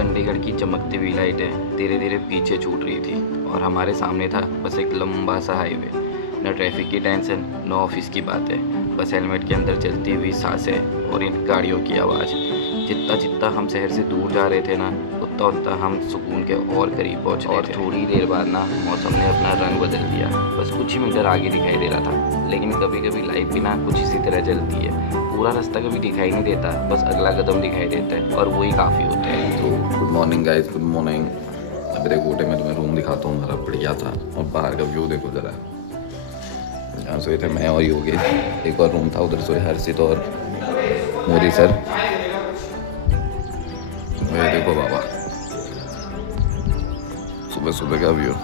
चंडीगढ़ की चमकती हुई लाइटें धीरे धीरे पीछे छूट रही थी और हमारे सामने था बस एक लंबा सा हाईवे। न ट्रैफिक की टेंशन, न ऑफिस की बातें, बस हेलमेट के अंदर चलती हुई सांसें और इन गाड़ियों की आवाज़। जितना जितना हम शहर से दूर जा रहे थे ना, उतना उतना हम सुकून के और करीब पहुँच रहे थे। थोड़ी देर बाद ना मौसम ने अपना रंग बदल दिया। बस कुछ ही मीटर आगे दिखाई दे रहा था, लेकिन कभी कभी लाइफ भी ना कुछ इसी तरह चलती है। पूरा रास्ता कभी दिखाई नहीं देता, बस अगला कदम दिखाई देता है और वही काफ़ी होता है। तो good morning guys, good morning. अभी देखो उठे, मैं तुम्हें रूम दिखाता हूँ हमारा, बढ़िया था। और बाहर का व्यू देखो ज़रा। यहाँ सोए थे मैं और योगेश, एक और रूम था उधर सोए हर्षित और मोदी सर। ये देखो बाबा, सुबह सुबह का व्यू।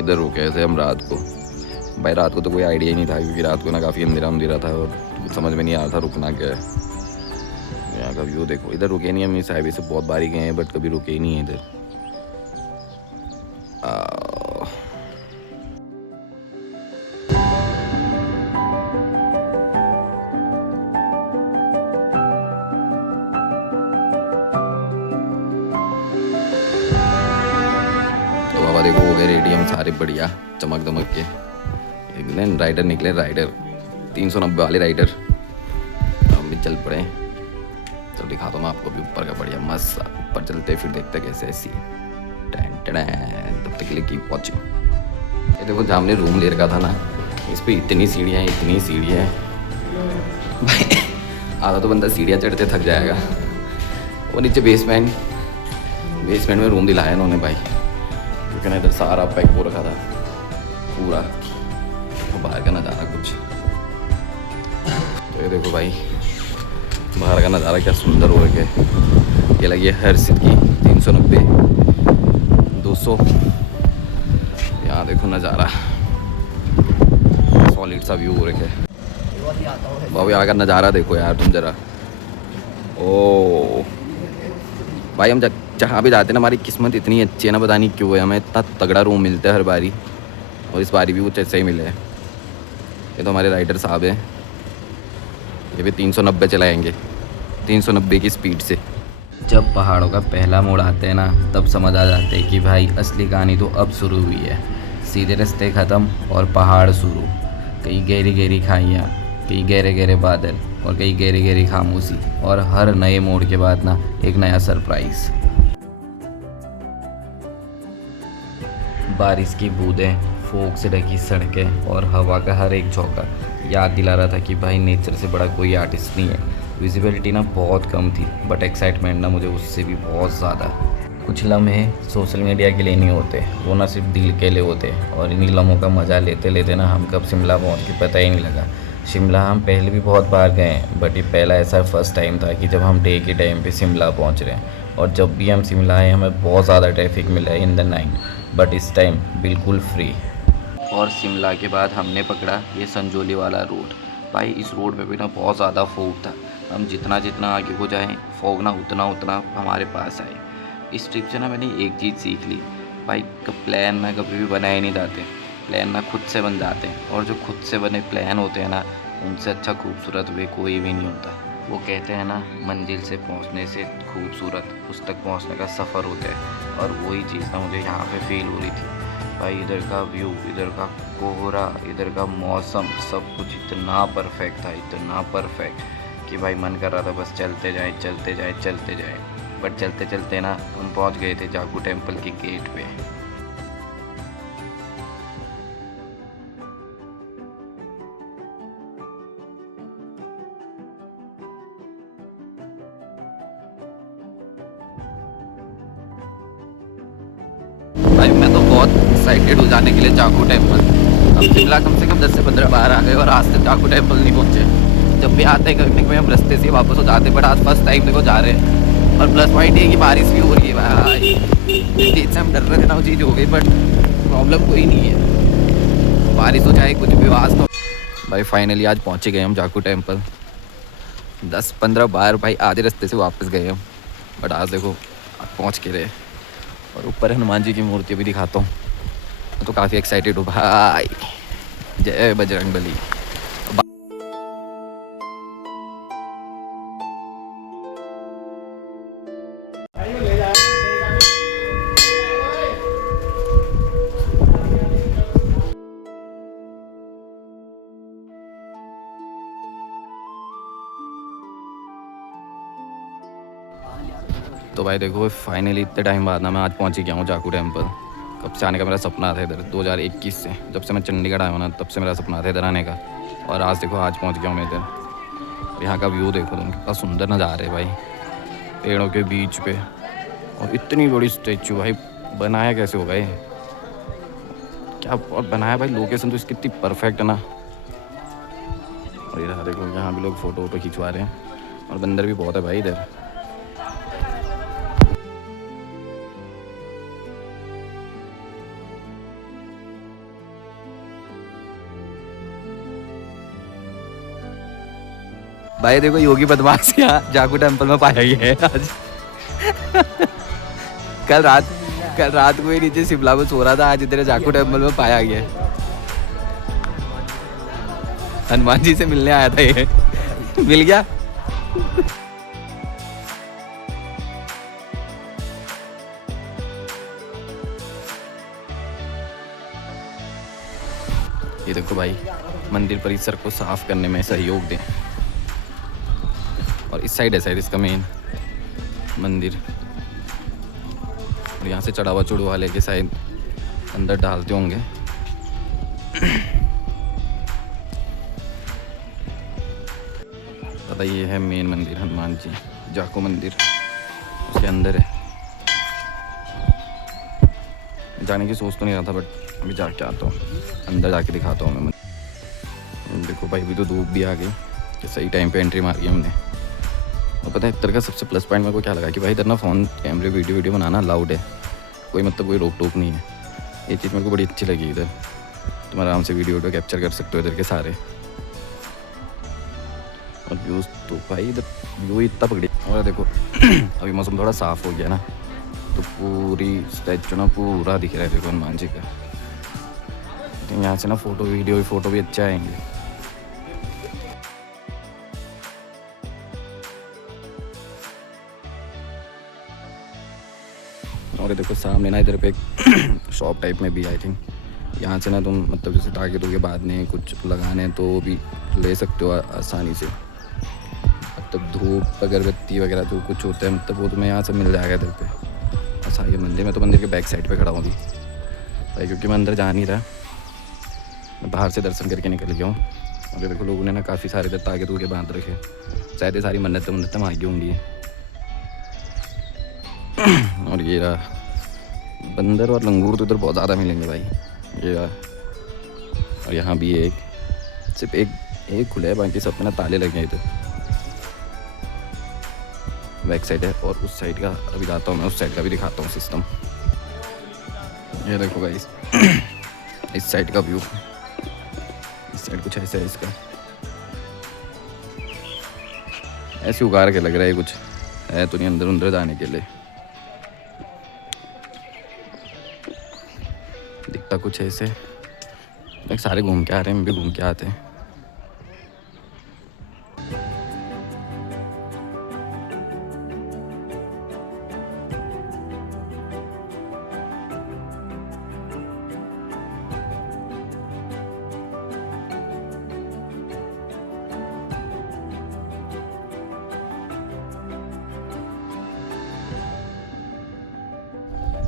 इधर रुके थे हम रात को। भाई रात को तो कोई आइडिया ही नहीं था, क्योंकि रात को ना काफ़ी अंधेरा था और समझ में नहीं आ रहा था रुकना क्या है। यहाँ का व्यू देखो। इधर रुके नहीं हम, इस हाईवे से बहुत बारी गए हैं बट कभी रुके ही नहीं है इधर। तो बाबा देखो हो गए रेडी हम सारे, बढ़िया चमक दमक के। निकले राइडर, निकले राइडर 390 वाले राइडर। हम भी चल पड़े। तो दिखा दो मैं आपको भी ऊपर का बढ़िया मस्त। ऊपर चलते फिर देखते कैसे ऐसी तब तक के लिए की पहुँचे। ये देखो जहाँ हमने रूम ले रखा था ना, इस पर इतनी सीढ़ियाँ भाई आधा तो बंदा सीढ़ियाँ चढ़ते थक जाएगा। वो नीचे बेसमेंट में रूम दिलाया इन्होंने भाई, क्योंकि ना इधर सारा पैक हो रखा था पूरा। तो बाहर का नज़ारा कुछ तो ये देखो भाई, बाहर का नज़ारा क्या सुंदर हो रखा है। ये लगी है हर्षित की 390 200। यहाँ देखो नज़ारा, सॉलिड सा व्यू हो रखा है। बाबू यहाँ का नज़ारा देखो यार तुम जरा। ओ भाई, हम जहाँ भी जाते हैं ना, हमारी किस्मत इतनी अच्छी है ना, पता नहीं क्यों है, हमें इतना तगड़ा रूम मिलता है हर बारी। और इस बारी भी कुछ ऐसे ही मिले है। ये तो हमारे राइडर साहब हैं, ये भी 390 चलाएंगे, 390 की स्पीड से। जब पहाड़ों का पहला मोड़ आते हैं ना, तब समझ आ जाते हैं कि भाई असली कहानी तो अब शुरू हुई है। सीधे रास्ते ख़त्म और पहाड़ शुरू। कहीं गहरी गहरी खाइयाँ, कहीं गहरे गहरे बादल और कहीं गहरी गहरी खामोशी, और हर नए मोड़ के बाद ना एक नया सरप्राइज़। बारिश की बूंदें, फोग से ढकी सड़कें और हवा का हर एक झोंका याद दिला रहा था कि भाई नेचर से बड़ा कोई आर्टिस्ट नहीं है। विजिबिलिटी ना बहुत कम थी, बट एक्साइटमेंट ना मुझे उससे भी बहुत ज़्यादा। कुछ लम्हे सोशल मीडिया के लिए नहीं होते, वो ना सिर्फ दिल के लिए होते। और इन्हीं लम्हों का मज़ा लेते लेते ना हम कब शिमला पहुँच के पता ही नहीं लगा। शिमला हम पहले भी बहुत बार गए हैं, बट ये पहला ऐसा फर्स्ट टाइम था कि जब हम डे के टाइम पे शिमला पहुँच रहे हैं। और जब भी हम शिमला आए हमें बहुत ज़्यादा ट्रैफिक मिला है इन द नाइट, बट इस टाइम बिल्कुल फ्री। और शिमला के बाद हमने पकड़ा ये संजौली वाला रोड। भाई इस रोड पे भी ना बहुत ज़्यादा फोग था। हम जितना जितना आगे को जाएं, फोग ना उतना हमारे पास आए। इस ट्रिप से ना मैंने एक चीज़ सीख ली, भाई प्लान ना कभी भी बनाए नहीं जाते, प्लान ना खुद से बन जाते हैं। और जो खुद से बने प्लान होते हैं ना, उनसे अच्छा खूबसूरत वे कोई भी नहीं होता। वो कहते हैं ना, मंजिल से पहुंचने से खूबसूरत उस तक पहुंचने का सफ़र होता है। और वही चीज़ ना मुझे यहाँ पे फील हो रही थी। भाई इधर का व्यू, इधर का कोहरा, इधर का मौसम, सब कुछ इतना परफेक्ट था, इतना परफेक्ट कि भाई मन कर रहा था बस चलते जाए। बट चलते चलते ना हम पहुंच गए थे जाकू टेम्पल के गेट पे। भाई मैं तो बहुत एक्साइटेड हूँ जाने के लिए जाकू टेम्पल। अब शिमला कम से कम 10 से 15 बार आ गए और आज तक जाकू टेम्पल नहीं पहुँचे। जब भी आते हैं कभी कभी हम रास्ते से वापस हो जाते, बट आज फर्स्ट टाइम देखो जा रहे हैं। और प्लस पॉइंट ये कि बारिश भी हो रही है भाई। जिस चीज़ से हम डर रहे थे ना वो चीज़ हो गई, बट प्रॉब्लम कोई नहीं है, बारिश हो जाए कुछ भी आज तो। भाई फाइनली आज पहुँचे गए हम जाकू टेम्पल। 10-15 बार भाई आधे रास्ते से वापस गए हम, बट आज देखो पहुँच के रहे। और ऊपर हनुमान जी की मूर्ति भी दिखाता हूँ, तो काफ़ी एक्साइटेड हूँ भाई। जय बजरंगबली। तो भाई देखो फाइनली इतने टाइम बाद ना मैं आज पहुंच ही गया हूँ जाकू टेम्पल। कब से आने का मेरा सपना था इधर, 2021 से, जब से मैं चंडीगढ़ आया हूँ ना तब से मेरा सपना था इधर आने का। और आज देखो आज पहुंच गया हूँ मैं इधर। यहाँ का व्यू देखो तुम, कितना सुंदर नज़ारे है भाई, पेड़ों के बीच पे। और इतनी बड़ी स्टैचू भाई, बनाया कैसे होगा ये, क्या और बनाया भाई, लोकेशन तो इसकी कितनी परफेक्ट है ना। और ये देखो यहाँ भी लोग फ़ोटो वोटो खिंचवा रहे हैं, और बंदर भी बहुत है भाई इधर। भाई देखो योगी बदमाश यहाँ जाकू टेम्पल में पाया गया है आज। कल रात को ही नीचे शिमला में सो रहा था, आज इधर जाकू टेम्पल में पाया गया है। हनुमान जी से मिलने आया था ये, मिल गया। ये देखो भाई, मंदिर परिसर को साफ करने में सहयोग दें। और इस साइड है शायद इसका मेन मंदिर, और यहाँ से चढ़ावा चढ़वा लेके शायद अंदर डालते होंगे। पता ये है मेन मंदिर हनुमान जी जाको मंदिर, उसके अंदर है। जाने की सोच तो नहीं रहा था, बट अभी जाके आता हूँ, अंदर जाके दिखाता हूँ मैं। देखो भाई अभी तो धूप भी आ गई कि सही टाइम पे एंट्री मारी हमने। और पता है इधर का सबसे प्लस पॉइंट मेरे को क्या लगा कि भाई इधर ना फ़ोन कैमरे वीडियो बनाना अलाउड है, कोई मतलब कोई रोक टोक नहीं है। ये चीज़ मेरे को बड़ी अच्छी लगी इधर, तुम आराम से वीडियो कैप्चर कर सकते हो इधर के सारे। और व्यूज़ तो भाई इधर व्यू इतना पकड़ी। और देखो अभी मौसम थोड़ा साफ़ हो गया ना, तो पूरी स्टैचू ना पूरा दिख रहा है देखो हनुमान जी का। तो यहाँ से ना फ़ोटो भी अच्छे आएंगे। और देखो सामने ना इधर पे एक शॉप टाइप में भी आई थिंक, यहाँ से ना तुम मतलब जैसे टारगेट के बाद में कुछ लगाने हैं तो भी ले सकते हो आसानी से। मतलब धूप अगरबत्ती वगैरह जो कुछ होता है मतलब वो तुम्हें यहाँ से मिल जाएगा इधर पे। अच्छा ये मंदिर, मैं तो मंदिर के बैक साइड पे खड़ा हूँ अभी भाई, क्योंकि मैं अंदर जा नहीं रहा, मैं बाहर से दर्शन करके निकल गया हूँ। और देखो लोगों ने ना काफ़ी सारे इधर तागे तूगे बांध रखे, शायद ये सारी मन्नतें मांगी होंगी। और ये रहा बंदर और लंगूर तो इधर बहुत ज़्यादा मिलेंगे भाई, ये रहा। और यहाँ भी सिर्फ एक खुला है, बाकी सब में ना ताले लगे हैं इधर। बैक साइड है, और उस साइड का अभी जाता हूँ मैं, उस साइड का भी दिखाता हूँ सिस्टम। ये देखो भाई इस साइड का व्यू, इस साइड कुछ ऐसा है इसका, ऐसे उगार के लग रहा है कुछ है तो नहीं अंदर जाने के लिए, दिखता कुछ ऐसे। सारे घूम के आ रहे हैं, हम भी घूम के आते हैं।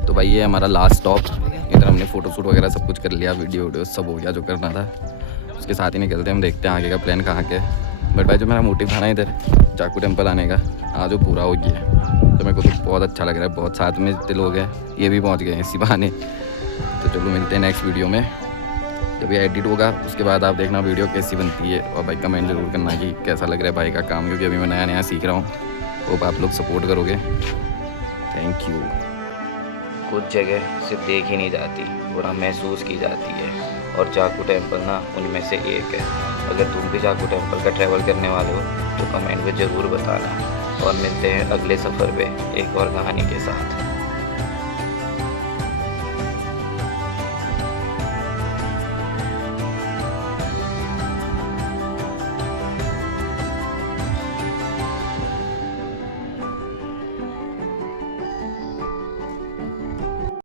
तो भाई ये हमारा लास्ट स्टॉप, इधर हमने फ़ोटो शूट वगैरह सब कुछ कर लिया, वीडियो सब हो गया जो करना था। उसके साथ ही निकलते हैं, हम देखते हैं आगे का प्लान कहाँ के। बट भाई जो मेरा मोटिव था ना इधर जाकू टेम्पल आने का, आज वो पूरा हो गया है, तो मेरे को तो बहुत अच्छा लग रहा है। बहुत साथ में जितने लोग हैं ये भी पहुँच गए हैं इसी बहाने। तो चलो मिलते हैं नेक्स्ट वीडियो में, जब ये एडिट होगा उसके बाद आप देखना वीडियो कैसी बनती है। और भाई कमेंट ज़रूर करना कि कैसा लग रहा है भाई का काम, क्योंकि अभी मैं नया सीख रहा हूँ। होप आप लोग सपोर्ट करोगे। Thank you. कुछ जगह सिर्फ देखी नहीं जाती, पूरा महसूस की जाती है, और जाकू टेम्पल ना उनमें से एक है। अगर तुम भी जाकू टेम्पल का ट्रैवल करने वाले हो तो कमेंट में ज़रूर बताना, और मिलते हैं अगले सफ़र पे एक और कहानी के साथ।